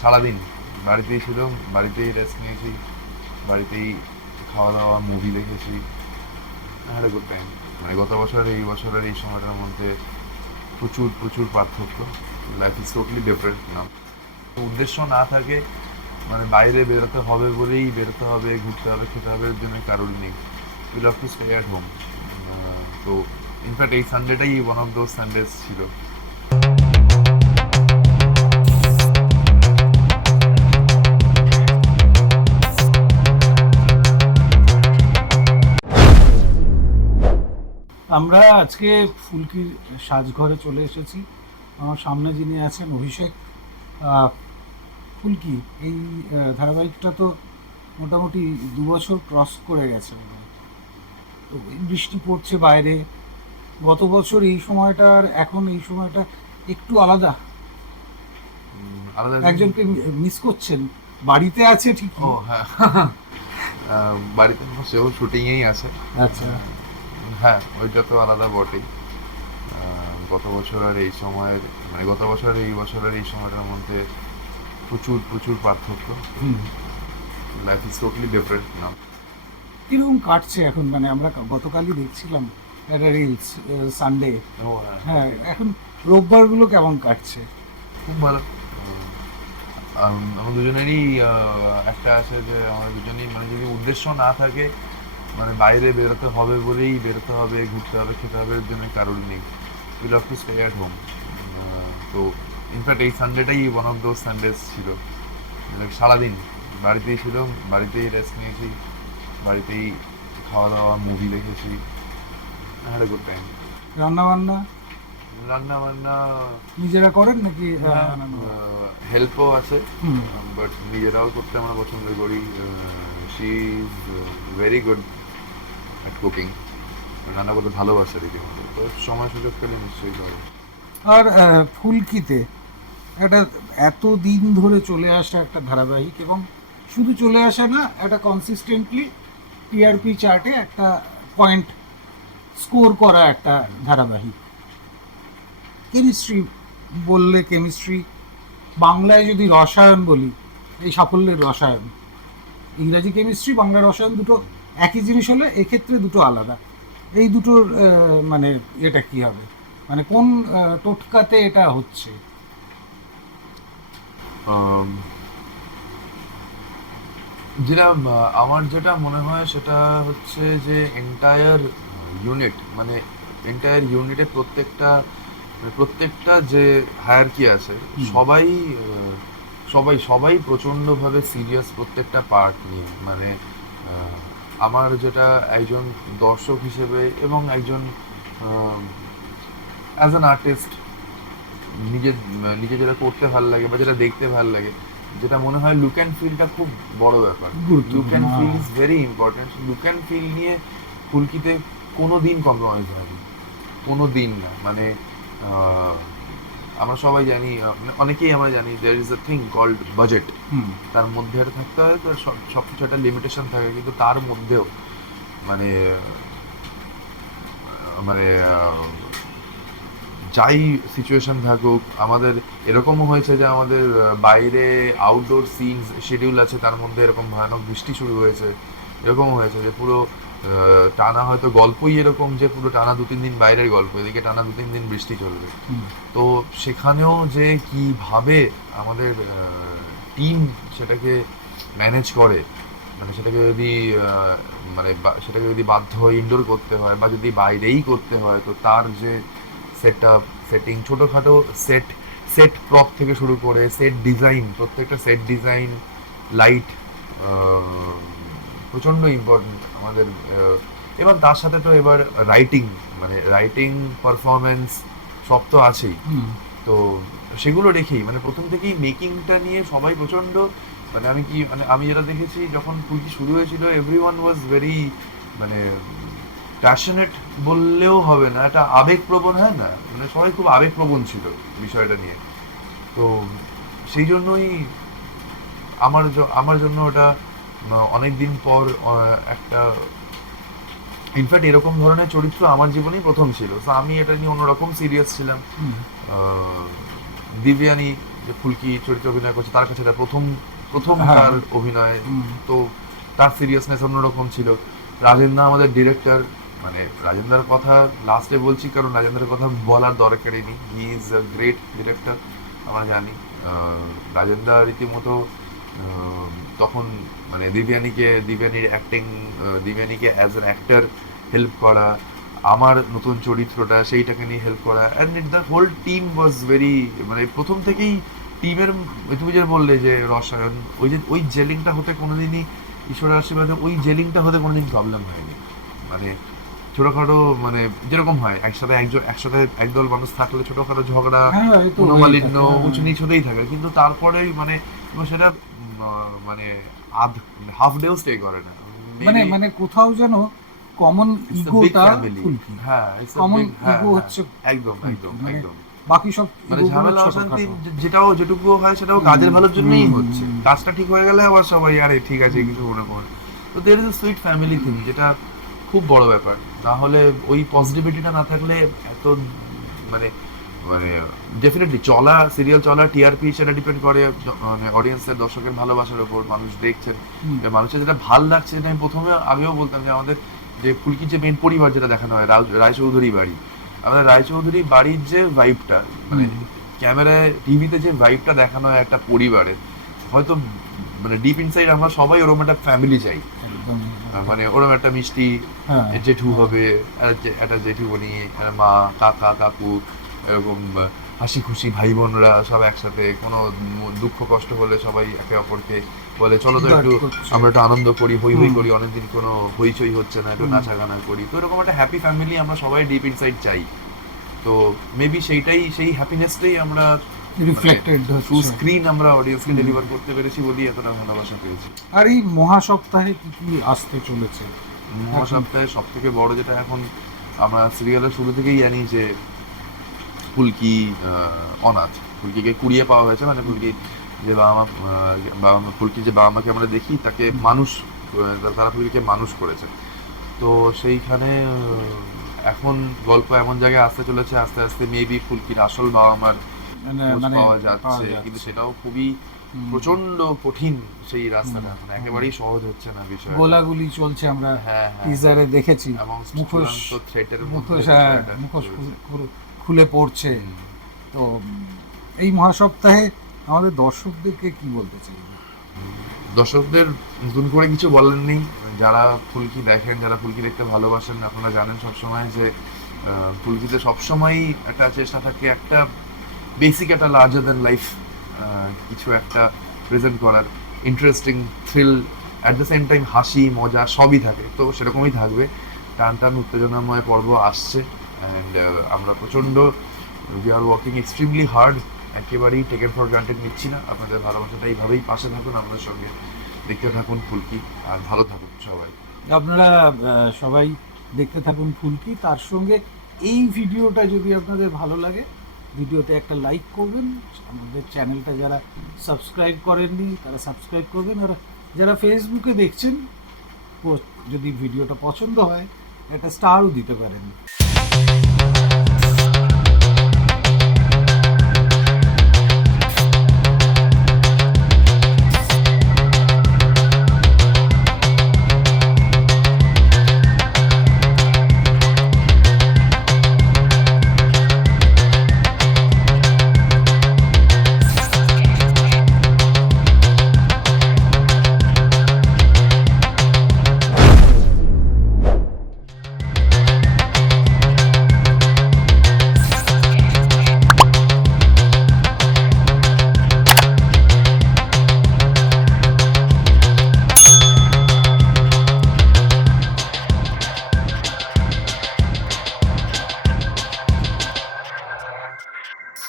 সারাদিন বাড়িতেই ছিল বাড়িতেই রেস্ট নিয়েছি, বাড়িতেই খাওয়া দাওয়া মুভি দেখেছি হ্যাড গুড টাইম মানে গত বছর এই বছরের এই সময়টার মধ্যে প্রচুর প্রচুর পার্থক্য। লাইফ ইজ টোটালি ডিফারেন্ট না উদ্দেশ্য না থাকে মানে বাইরে বেরোতে হবে বলেই বেরোতে হবে, ঘুরতে হবে, খেতে হবে, এর জন্য কারোর নেই। Will have to stay at home তো ইনফ্যাক্ট এই সানডেটাই ওয়ান অফ দোজ সানডেজ ছিল। আমরা আজকে ফুলকির সাজঘরে চলে এসেছি। আমার সামনে যিনি আছেন অভিষেক ফুলকি এই ধারাবাহিকটা তো মোটামুটি দু বছর ক্রস করে গেছে। বৃষ্টি পড়ছে বাইরে। গত বছর এই সময়টার এখন এই সময়টা একটু আলাদা। আলাদা একজনকে মিস করছেন? বাড়িতে আছে ঠিক ও হ্যাঁ। বাড়িতে সেও শুটিংয়েই আছে। আচ্ছা। হ্যাঁ ওইটা তো আলাদা বটেই। গত বছর আর এই সময়ের মানে গত বছর আর এই বছরের এই সময়টার মধ্যে প্রচুর প্রচুর পার্থক্য। লাইফ ইজ টোটালি ডিফারেন্ট না কীরকম কাটছে এখন? মানে আমরা গতকালই দেখছিলাম একটা রিলস সানডে হ্যাঁ। হ্যাঁ এখন রোববারগুলো কেমন কাটছে? খুব ভালো। আমার দুজনেরই একটা আছে যে আমাদের দুজনেই মানে যদি উদ্দেশ্য না থাকে মানে বাইরে বেরোতে হবে বলেই বেরোতে হবে ঘুরতে হবে খেতে হবে এর জন্য কারোর নেই। Will have to stay at home তো ইনফ্যাক্ট এই সানডেটাই ওয়ান অফ দোজ সানডেজ ছিল। সারাদিন বাড়িতেই ছিল বাড়িতেই রেস্ট নিয়েছি বাড়িতেই খাওয়া দাওয়া মুভি দেখেছি। হ্যাড গুড টাইম রান্না বান্না রান্না বান্না নিজেরা করেন নাকি হেল্পও আছে বাট নিজেরাও করতে আমরা পছন্দ করি। She is very good at cooking রান্না করতে ভালোবাসে রীতিমতো। তো সময় সুযোগ পেলে নিশ্চয়ই করে। আর ফুলকিতে একটা এত দিন ধরে চলে আসা একটা ধারাবাহিক এবং শুধু চলে আসা না, একটা কনসিস্টেন্টলি টিআরপি চার্টে একটা পয়েন্ট স্কোর করা একটা ধারাবাহিক। কেমিস্ট্রি বললে কেমিস্ট্রি বাংলায় যদি রসায়ন বলি, এই সাফল্যের রসায়ন। ইংরাজি কেমিস্ট্রি বাংলা রসায়ন দুটো একই জিনিস হলে এক্ষেত্রে দুটো আলাদা। এই দুটোর মানে এটা কি হবে? মানে কোন টোটকাতে এটা হচ্ছে? যেটা আমার যেটা মনে হয় সেটা হচ্ছে যে এন্টায়ার ইউনিট মানে এন্টায়ার ইউনিটের প্রত্যেকটা মানে প্রত্যেকটা যে হায়ারকি আছে সবাই সবাই সবাই প্রচণ্ডভাবে সিরিয়াস প্রত্যেকটা পার্ট নিয়ে মানে আমার যেটা একজন দর্শক হিসেবে এবং একজন অ্যাজ অ্যান আর্টিস্ট নিজের নিজে যেটা করতে ভালো লাগে বা যেটা দেখতে ভালো লাগে যেটা মনে হয় লুক অ্যান্ড ফিলটা খুব বড় ব্যাপার। Look and feel. Is very important look and feel নিয়ে ফুলকিতে কোনো দিন কম্প্রোমাইজ হয়নি। কোনো দিন না। মানে আমরা সবাই জানি অনেকেই আমরা জানি there is a thing called budget তার মধ্যে একটা থাকতে হয় তো সব কিছু একটা লিমিটেশন থাকে কিন্তু তার মধ্যেও মানে মানে যাই সিচুয়েশন থাকুক আমাদের এরকমও হয়েছে যে আমাদের বাইরে আউটডোর সিনস শিডিউল আছে তার মধ্যে এরকম ভয়ানক বৃষ্টি শুরু হয়েছে এরকমও হয়েছে যে পুরো টানা হয়তো গল্পই এরকম যে পুরো টানা দু তিন দিন বাইরের গল্প এদিকে টানা দু তিন দিন বৃষ্টি চলবে। তো সেখানেও যে কীভাবে আমাদের টিম সেটাকে ম্যানেজ করে মানে সেটাকে যদি মানে সেটাকে যদি বাধ্য হয়ে ইনডোর করতে হয় বা যদি বাইরেই করতে হয় তো তার যে সেট আপ সেটিং ছোটোখাটো সেট সেট প্রপ থেকে শুরু করে সেট ডিজাইন প্রত্যেকটা সেট ডিজাইন লাইট প্রচণ্ড ইম্পর্টেন্ট আমাদের এবং তার সাথে তো এবার রাইটিং মানে রাইটিং পারফরমেন্স সব তো আছেই। তো সেগুলো রেখেই মানে প্রথম থেকেই মেকিংটা নিয়ে সবাই প্রচণ্ড মানে আমি কি মানে আমি যেটা দেখেছি যখন কুইকি শুরু হয়েছিল এভরি ওয়ান ওয়াজ ভেরি মানে প্যাশনেট বললেও হবে না একটা আবেগপ্রবণ হয় না? মানে সবাই খুব আবেগপ্রবণ ছিল বিষয়টা নিয়ে। তো সেই জন্যই আমার আমার জন্য ওটা অনেক দিন পর একটা ইনফ্যাক্ট এরকম ধরনের চরিত্র আমার জীবনেই প্রথম ছিল। তো আমি এটা নিয়ে অন্যরকম সিরিয়াস ছিলাম। দিব্যানি যে ফুলকি চরিত্রে অভিনয় করছে তার কাছে এটা প্রথম প্রথম হ্যাঁ। তার অভিনয়। তো তার সিরিয়াসনেস অন্যরকম ছিল। রাজেন্দা আমাদের ডিরেক্টর মানে রাজেন্দ্রার কথা লাস্টে বলছি কারণ রাজেন্দ্রের কথা বলার দরকারই নেই। He is a great director আমরা জানি। রাজেন্দা রীতিমতো তখন মানে দিব্যানীকে দিব্যানীর অ্যাক্টিং দিব্যানীকে অ্যাজ অ্যান অ্যাক্টর হেল্প করা আমার নতুন চরিত্রটা সেইটাকে নিয়ে হেল্প করা and it the whole team was very মানে প্রথম থেকেই টিমের তুমি যে বললে যে রসায়ন ওই যে ওই জেলিংটা হতে কোনোদিনই ঈশ্বরের আশীর্বাদে ওই জেলিংটা হতে কোনোদিন প্রবলেম হয়নি। মানে ছোটখাটো মানে যেরকম হয় একসাথে একজন একসাথে একদল মানুষ থাকলে ছোটখাটো ঝগড়া হ্যাঁ এই মনোমালিন্য উঁচু নিচ হতেই থাকে। কিন্তু তারপরেই মানে সেটা মানে আধ হাফ ডেও স্টে করে না। মানে মানে কোথাও যেন কমন ইগোটা ফুলকি হ্যাঁ Common big- হ্যাঁ, হ্যাঁ, হচ্ছে একদম একদম মানে একদম। বাকি সব মানে ঝামেলা অশান্তি যেটাও যেটুকু হয় সেটাও কাজের ভালোর জন্যই হচ্ছে। কাজটা ঠিক হয়ে গেলে আবার সবাই আরে ঠিক আছে কিছু মনে করে তো there is sweet family thing যেটা খুব বড় ব্যাপার। না হলে ওই পজিটিভিটিটা না থাকলে এত মানে মানে ডেফিনেটলি চলা সিরিয়াল চলা টিআরপি সেটা ডিপেন্ড করে মানে অডিয়েন্সের দর্শকের ভালোবাসার উপর মানুষ দেখছেন। মানুষের যেটা ভালো লাগছে যেটা আমি প্রথমে আগেও বলতাম যে আমাদের যে ফুলকির যে মেন পরিবার যেটা দেখানো হয় রায়চৌধুরী বাড়ি আমাদের রায়চৌধুরী বাড়ির যে ভাইবটা মানে ক্যামেরায় টিভিতে যে ভাইবটা দেখানো হয় একটা পরিবারের হয়তো মানে ডিপ ইনসাইড আমরা সবাই ওরকম একটা ফ্যামিলি চাই। মানে ওরকম একটা মিষ্টি হ্যাঁ। জেঠু হবে একটা জে- একটা জেঠুমণি মা কাকা কাকু এরকম হাসি খুশি ভাই বোনরা সব একসাথে কোনো দুঃখ কষ্ট হলে সবাই একে অপরকে বলে চলো তো একটু আমরা একটু আনন্দ করি হই হই করি অনেকদিন কোনো হইচই হচ্ছে না একটু নাচা গানা করি। তো এরকম একটা হ্যাপি ফ্যামিলি আমরা সবাই ডিপ ইনসাইড চাই। তো মেবি সেইটাই সেই হ্যাপিনেসটাই আমরা রিফ্লেক্টেড থ্রু স্ক্রিন আমরা অডিয়েন্সকে ডেলিভার করতে পেরেছি বলেই এতটা ভালোবাসা পেয়েছি। আর এই মহা সপ্তাহে কি কি আসতে চলেছে? মহাসপ্তাহে সব থেকে বড় যেটা এখন আমরা সিরিয়ালের শুরু থেকেই জানি যে ফুলকি অনাথ ফুলকিকে কুড়িয়ে পাওয়া হয়েছে মানে ফুলকি যে বাবা মা বাবা মা ফুলকি যে বাবা মাকে আমরা দেখি তাকে মানুষ তারা ফুলকিকে মানুষ করেছে তো সেইখানে এখন গল্প এমন জায়গায় আসতে চলেছে আস্তে আস্তে মেবি ফুলকির আসল বাবা মার মানে মানে পাওয়া যাচ্ছে। কিন্তু সেটাও খুবই। প্রচণ্ড কঠিন সেই রাস্তাটা। মানে একেবারেই সহজ হচ্ছে না বিষয় গোলাগুলি চলছে আমরা হ্যাঁ হ্যাঁ টিজারে দেখেছি এবং মুখোশ মুখোশ হ্যাঁ, মুখোশ। খুলে- পড়ছে। তো এই মহাসপ্তাহে আমাদের দর্শকদেরকে কি বলতে চাই দর্শকদের নতুন করে কিছু বলার নেই। যারা ফুলকি দেখেন, যারা ফুলকি দেখতে ভালোবাসেন, আপনারা জানেন সবসময় যে ফুলকিতে সবসময়ই একটা চেষ্টা থাকে, একটা বেসিক একটা লার্জার দেন লাইফ কিছু একটা প্রেজেন্ট করার। Interesting thrill at the same time হাসি, মজা সবই থাকে। তো সেরকমই থাকবে। টান টান উত্তেজনাময় পর্ব আসছে। অ্যান্ড আমরা প্রচণ্ড we are working extremely hard একেবারেই টেকেন ফর গ্রান্টেড নিচ্ছি না। আপনাদের ভালোবাসাটা এইভাবেই পাশে থাকুন, আমাদের সঙ্গে দেখতে থাকুন ফুলকি, আর ভালো থাকুন সবাই। আপনারা সবাই দেখতে থাকুন ফুলকি। তার সঙ্গে এই ভিডিওটা যদি আপনাদের ভালো লাগে, ভিডিওতে একটা লাইক করবেন। আমাদের চ্যানেলটা যারা সাবস্ক্রাইব করেননি, তারা সাবস্ক্রাইব করবেন। আর যারা ফেসবুকে দেখছেন যদি ভিডিওটা পছন্দ হয়, একটা স্টারও দিতে পারেন। Música